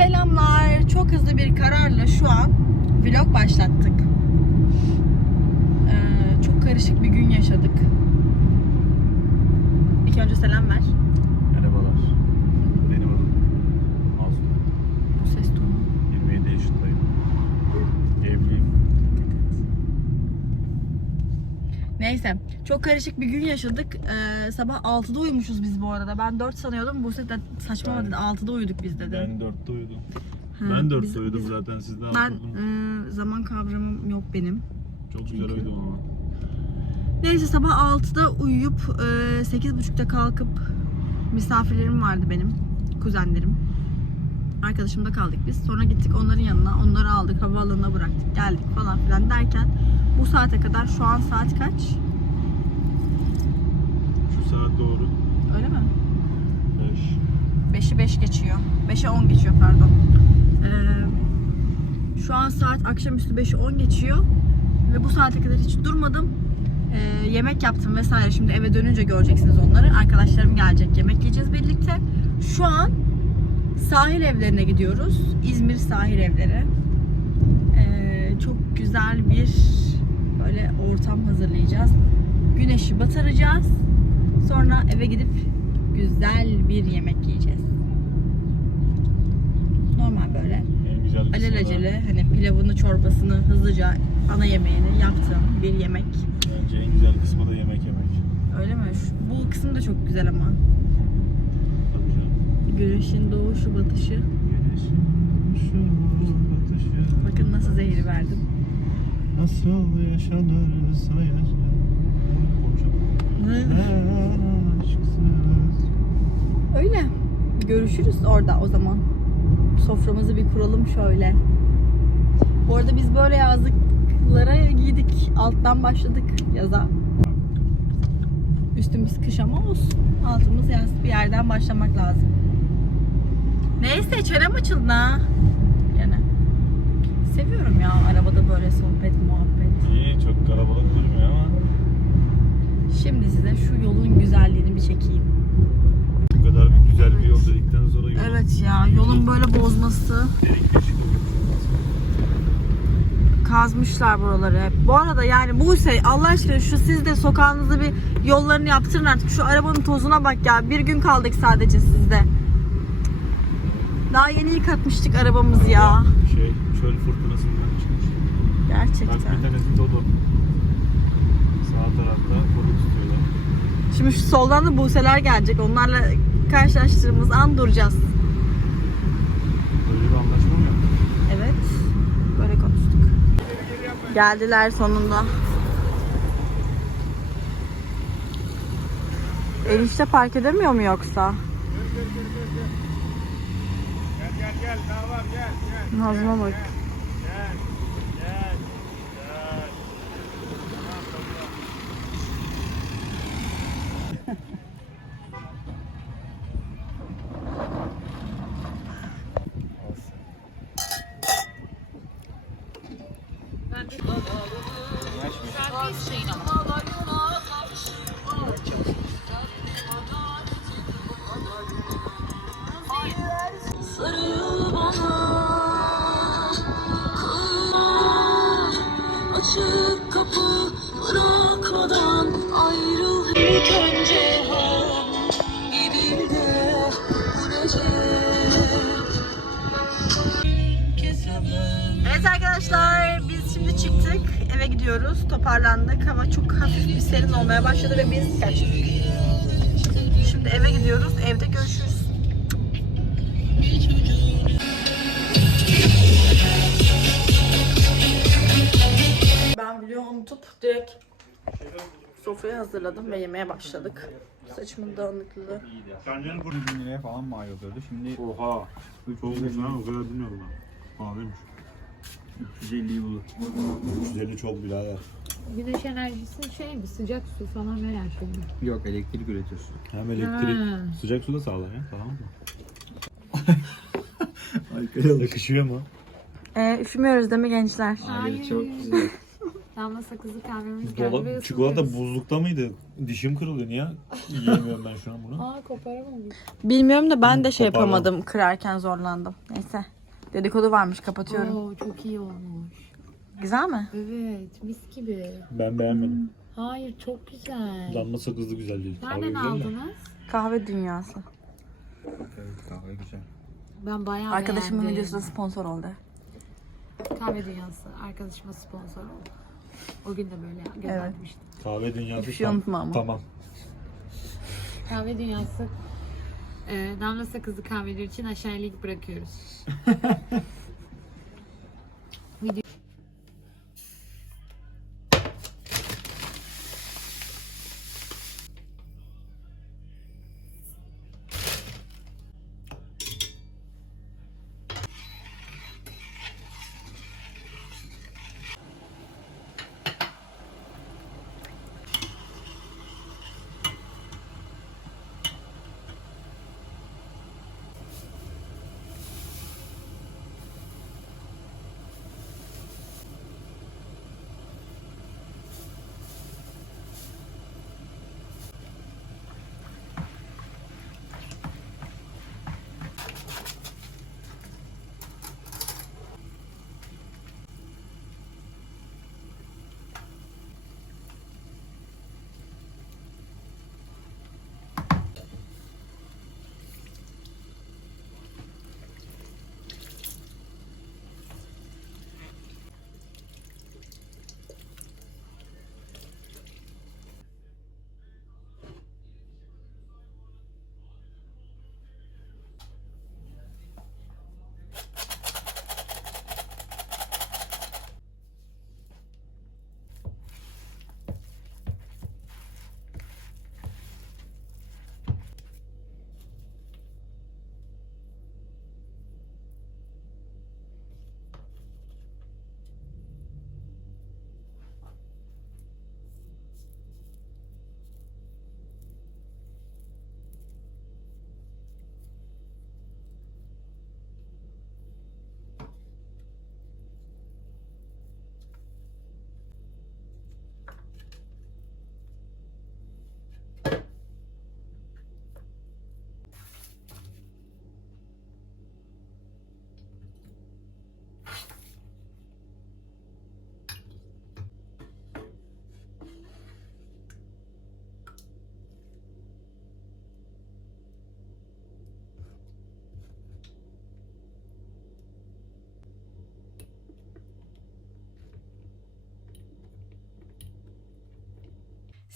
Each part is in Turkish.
Selamlar. Çok hızlı bir kararla şu an vlog başlattık. Ee, çok karışık bir gün yaşadık. İlk önce selam ver. Merhabalar. Benim adım Mazlum. Bu ses tonu. 27 yaşındayım. Evliyim. Neyse. Çok karışık bir gün yaşadık. Ee, sabah 6'da uyumuşuz biz bu arada. Ben 4 sanıyordum. Bu de saçmalama dedi. 6'da uyuduk biz dedi. Ben 4'te uyudum. Ha, ben 4'te biz- uyudum biz- zaten. Siz daha Ben e, zaman kavramım yok benim. Çok güzel uyudum ama. Neyse sabah 6'da uyuyup e, 8.30'da kalkıp misafirlerim vardı benim. Kuzenlerim. Arkadaşımda kaldık biz. Sonra gittik onların yanına. Onları aldık. Havaalanına bıraktık. Geldik falan filan derken bu saate kadar şu an saat kaç? Şu saat doğru. Öyle mi? 5. 5'i 5 geçiyor. 5'e 10 geçiyor pardon. Ee, şu an saat akşamüstü 5'i 10 geçiyor. Ve bu saate kadar hiç durmadım. Ee, yemek yaptım vesaire. Şimdi eve dönünce göreceksiniz onları. Arkadaşlarım gelecek. Yemek yiyeceğiz birlikte. Şu an sahil evlerine gidiyoruz. İzmir sahil evleri. Ee, çok güzel bir böyle ortam hazırlayacağız. Güneşi batıracağız. Sonra eve gidip güzel bir yemek yiyeceğiz. Normal böyle alelacele hani pilavını çorbasını hızlıca ana yemeğini yaptığım bir yemek. Bence en güzel kısmı da yemek yemek. Öyle mi? Şu- bu kısım da çok güzel ama. Tabii canım. Güneşin doğuşu batışı. Güneşin şu batışı. Bakın nasıl zehri verdim. Nasıl yaşanır sayacağım. Aşksız. Öyle. Görüşürüz orada o zaman. Soframızı bir kuralım şöyle. Bu arada biz böyle yazlıklara giydik. Alttan başladık yaza. Üstümüz kış ama olsun. Altımız yaz. Bir yerden başlamak lazım. Neyse çenem açıldı ha. Seviyorum ya arabada böyle sohbet muhabbet. İyi çok kalabalık durmuyor ama Şimdi size şu yolun güzelliğini bir çekeyim. bu kadar bir güzel bir yol dedikten sonra yolun Evet ya yolun böyle bozması. delik deşik oluyor. Kazmışlar buraları hep. Bu arada yani Buse Allah aşkına şu siz de sokağınızda bir yollarını yaptırın artık. Şu arabanın tozuna bak ya. Bir gün kaldık sadece sizde. Daha yeni yıkatmıştık arabamızı ya. Çöl fırtınasından çıkmış. Bak bir Gerçekten. tanesi dolu. Sağ tarafta balık tutuyorlar. Şimdi şu soldan da Buse'ler gelecek. Onlarla karşılaştığımız an duracağız. Böyle bir anlaşma mı yaptık? Evet. Böyle konuştuk. Geldiler sonunda. Enişte park edemiyor mu yoksa? Gel gel gel daha var gel gel. Nazma bak. Gel gel gel. Sarıl bana Kıllar Açık arkadaşlar şimdi çıktık eve gidiyoruz toparlandık hava çok hafif bir serin olmaya başladı ve biz kaçtık. Şimdi eve gidiyoruz evde görüşürüz. Ben vlogu unutup direkt sofrayı hazırladım ve yemeğe başladık. Saçımın dağınıklığı. Sence bu 1000 liraya falan mal oluyordu. Şimdi Oha. Çok lan o kadar bilmiyorum ben. Pahalıymış. 350'yi bulur. 350 çok birader. Güneş enerjisi şey mi? Sıcak su falan her şey mi? Yok elektrik üretiyorsun. Hem elektrik Ha. sıcak su da sağlar ya tamam mı? Yakışıyor mu? Ee, üşümüyoruz değil mi gençler? Abi çok güzel. Damla sakızlı kahvemiz geldi ve Dolap, çikolata buzlukta mıydı? Dişim kırıldı niye? Yiyemiyorum ben şu an bunu. Aa koparamamış. Bilmiyorum da ben de şey Toparlan. yapamadım. Kırarken zorlandım. Neyse. Dedikodu varmış kapatıyorum. Oo çok iyi olmuş. Güzel mi? Evet mis gibi. Ben beğenmedim. Hayır çok güzel. Damla sakızlı güzel değil. Kahve Nereden güzel de. aldınız? Kahve dünyası. Evet kahve güzel. Ben bayağı Arkadaşımın beğendim. videosu da sponsor oldu. Kahve dünyası. Arkadaşıma sponsor oldu. O gün de böyle atmıştım. Kahve dünyası. Hiçbir şey tam- unutma ama. Tamam. Kahve dünyası. E, damla sakızlı kahveler için aşağıya link bırakıyoruz.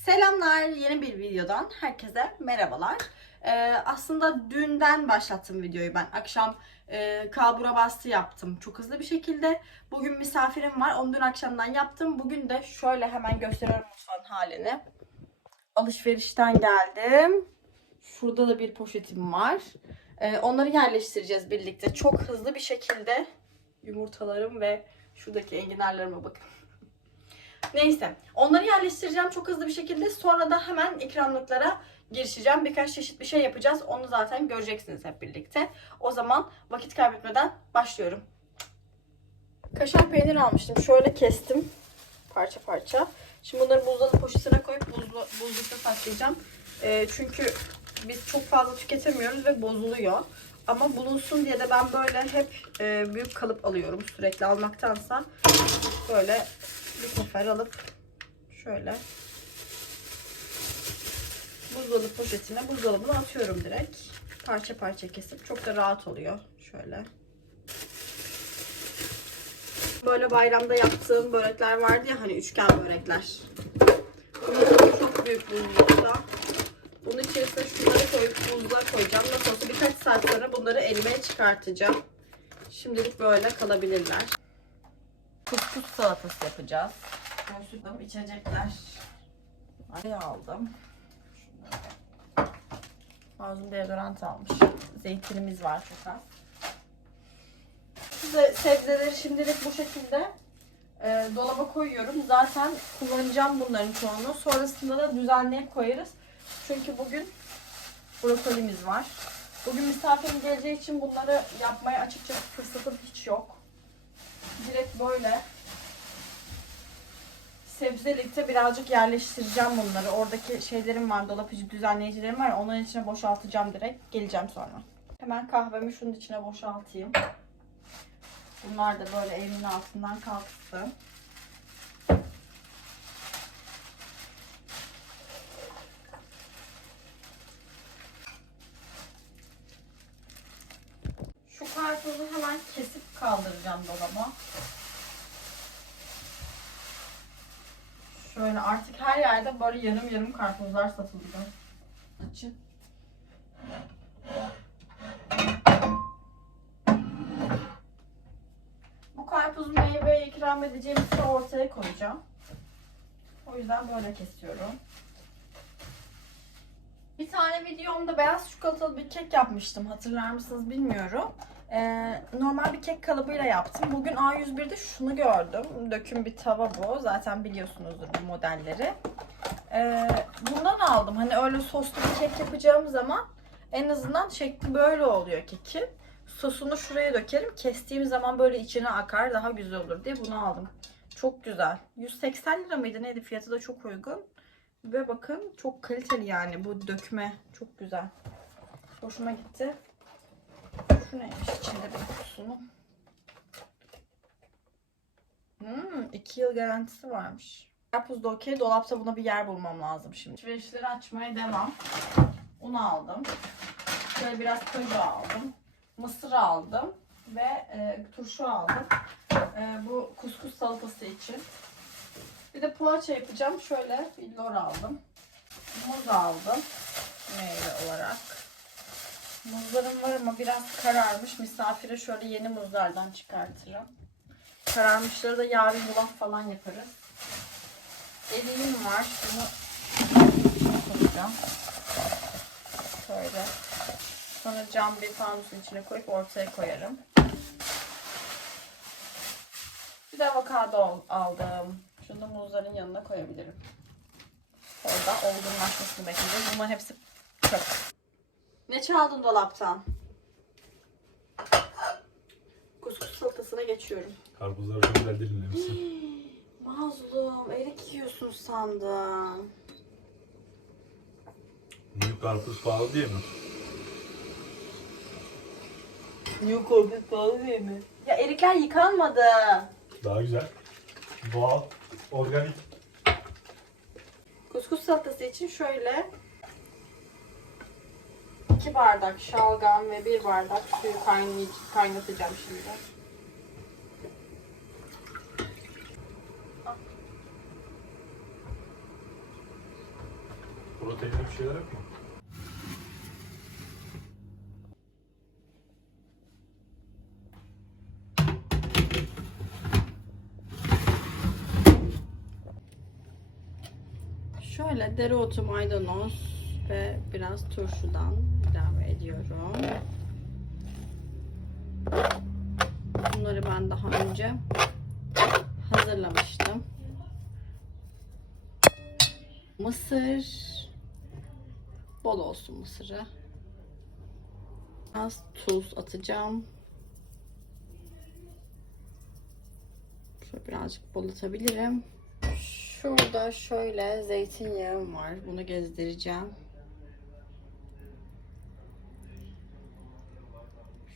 Selamlar. Yeni bir videodan herkese merhabalar. Ee, aslında dünden başlattım videoyu ben. Akşam e, kalbura bastı yaptım çok hızlı bir şekilde. Bugün misafirim var. Onu dün akşamdan yaptım. Bugün de şöyle hemen gösteriyorum mutfağın halini. Alışverişten geldim. Şurada da bir poşetim var. Ee, onları yerleştireceğiz birlikte. Çok hızlı bir şekilde yumurtalarım ve şuradaki enginarlarıma bakın. Neyse. Onları yerleştireceğim çok hızlı bir şekilde. Sonra da hemen ikramlıklara girişeceğim. Birkaç çeşit bir şey yapacağız. Onu zaten göreceksiniz hep birlikte. O zaman vakit kaybetmeden başlıyorum. Kaşar peynir almıştım. Şöyle kestim. Parça parça. Şimdi bunları buzdolabı poşetine koyup buzlu, buzlukta saklayacağım. Ee, çünkü biz çok fazla tüketemiyoruz ve bozuluyor. Ama bulunsun diye de ben böyle hep e, büyük kalıp alıyorum sürekli almaktansa. Böyle bir sefer alıp şöyle buzdolabı poşetine buzdolabına atıyorum direkt. Parça parça kesip çok da rahat oluyor. Şöyle. Böyle bayramda yaptığım börekler vardı ya hani üçgen börekler. Bunlar çok büyük buzlukta. Bunun içerisine şunları koyup buzluğa koyacağım. Nasıl olsa birkaç saat sonra bunları elime çıkartacağım. Şimdilik böyle kalabilirler. Kuskus salatası yapacağız. Göğsüdüm içecekler. Ay aldım. Mazlum deodorant almış. Zeytinimiz var çok az. Size sebzeleri şimdilik bu şekilde e, dolaba koyuyorum. Zaten kullanacağım bunların çoğunu. Sonrasında da düzenleyip koyarız. Çünkü bugün brokolimiz var. Bugün misafirim geleceği için bunları yapmaya açıkçası fırsatım hiç yok direkt böyle sebzelikte birazcık yerleştireceğim bunları. Oradaki şeylerim var, dolap içi düzenleyicilerim var. Onların içine boşaltacağım direkt. Geleceğim sonra. Hemen kahvemi şunun içine boşaltayım. Bunlar da böyle elimin altından kalksın. Şu karpuzu hemen kesip kaldıracağım dolaba. Şöyle yerde böyle yarım yarım karpuzlar satılıyor. Açın. Bu karpuz meyveye ikram edeceğimizi ortaya koyacağım. O yüzden böyle kesiyorum. Bir tane videomda beyaz çikolatalı bir kek yapmıştım. Hatırlar mısınız bilmiyorum. Ee, normal bir kek kalıbıyla yaptım. Bugün A101'de şunu gördüm. Döküm bir tava bu. Zaten biliyorsunuzdur bu modelleri. Ee, bundan aldım. Hani öyle soslu bir kek yapacağım zaman en azından şekli böyle oluyor keki. Sosunu şuraya dökerim. Kestiğim zaman böyle içine akar. Daha güzel olur diye bunu aldım. Çok güzel. 180 lira mıydı neydi? Fiyatı da çok uygun. Ve bakın çok kaliteli yani bu dökme. Çok güzel. Hoşuma gitti. Şu neymiş içinde bir kutusunu. Hmm, iki yıl garantisi varmış. Karpuz da okey. Dolapta buna bir yer bulmam lazım şimdi. Alışverişleri açmaya devam. Un aldım. Şöyle biraz kıyma aldım. Mısır aldım. Ve e, turşu aldım. E, bu kuskus salatası için. Bir de poğaça yapacağım. Şöyle bir lor aldım. Muz aldım. Meyve olarak. Muzlarım var ama biraz kararmış. Misafire şöyle yeni muzlardan çıkartırım. Kararmışları da yarın yulaf falan yaparız. Eriğim var. Şunu koyacağım. Şöyle. Sonra cam bir fanusun içine koyup ortaya koyarım. Bir de avokado al- aldım. Şunu da muzların yanına koyabilirim. Orada olgunlaşmasını bekleyeceğiz. Bunların hepsi çöp. Ne çaldın dolaptan? Kuskus salatasına geçiyorum. Karpuzları çok güzel dilimlemişsin. Mazlum, erik yiyorsun sandım. Büyük karpuz pahalı diye mi? Yok korkut pahalı değil mi? Ya erikler yıkanmadı. Daha güzel. Doğal, organik. Kuskus salatası için şöyle iki bardak şalgam ve bir bardak suyu kaynatacağım şimdi. Proteinli bir şeyler yok mu? Şöyle dereotu, maydanoz ve biraz turşudan ediyorum. Bunları ben daha önce hazırlamıştım. Mısır bol olsun mısırı. Az tuz atacağım. Şöyle birazcık bol atabilirim. Şurada şöyle zeytinyağım var. Bunu gezdireceğim.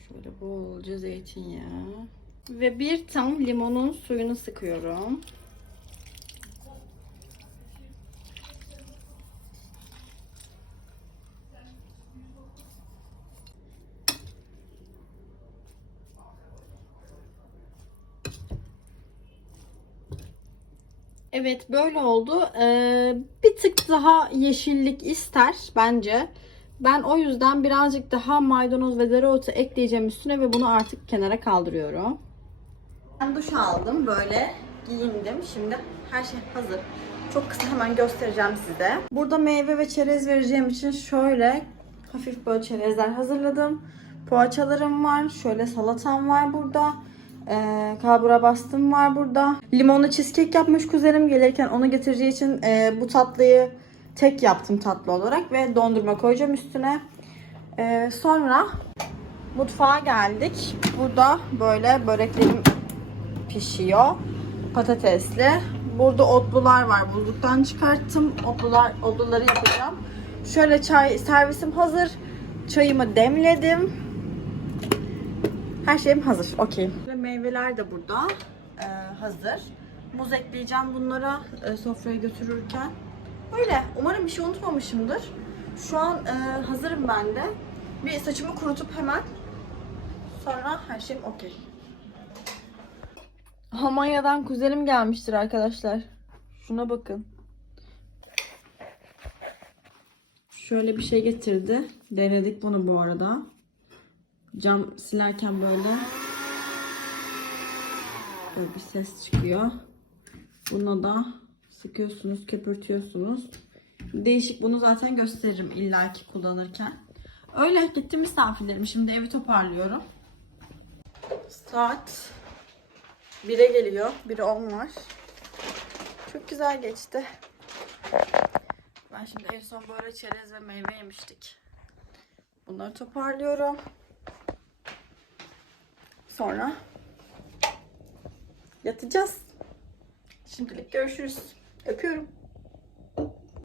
Şöyle bolca zeytinyağı. Ve bir tam limonun suyunu sıkıyorum. Evet böyle oldu. Ee, bir tık daha yeşillik ister bence. Ben o yüzden birazcık daha maydanoz ve dereotu ekleyeceğim üstüne ve bunu artık kenara kaldırıyorum. Ben duş aldım böyle giyindim. Şimdi her şey hazır. Çok kısa hemen göstereceğim size. Burada meyve ve çerez vereceğim için şöyle hafif böyle çerezler hazırladım. Poğaçalarım var. Şöyle salatam var burada. Ee, kalbura bastım var burada. Limonlu cheesecake yapmış kuzenim gelirken onu getireceği için e, bu tatlıyı tek yaptım tatlı olarak ve dondurma koyacağım üstüne. Ee, sonra mutfağa geldik. Burada böyle böreklerim pişiyor. Patatesli. Burada otlular var. Buzluktan çıkarttım. Otlular, otluları yapacağım. Şöyle çay servisim hazır. Çayımı demledim. Her şeyim hazır. Okey. Meyveler de burada. Ee, hazır. Muz ekleyeceğim bunlara e, sofraya götürürken. Böyle. Umarım bir şey unutmamışımdır. Şu an e, hazırım ben de. Bir saçımı kurutup hemen sonra her şeyim okey. Almanya'dan kuzenim gelmiştir arkadaşlar. Şuna bakın. Şöyle bir şey getirdi. Denedik bunu bu arada. Cam silerken böyle böyle bir ses çıkıyor. Buna da sıkıyorsunuz, köpürtüyorsunuz. Değişik bunu zaten gösteririm illaki kullanırken. Öyle gittim misafirlerim. Şimdi evi toparlıyorum. Saat 1'e geliyor. 1'e 10 var. Çok güzel geçti. Ben şimdi en son böyle çerez ve meyve yemiştik. Bunları toparlıyorum. Sonra yatacağız. Şimdilik görüşürüz. Öpüyorum.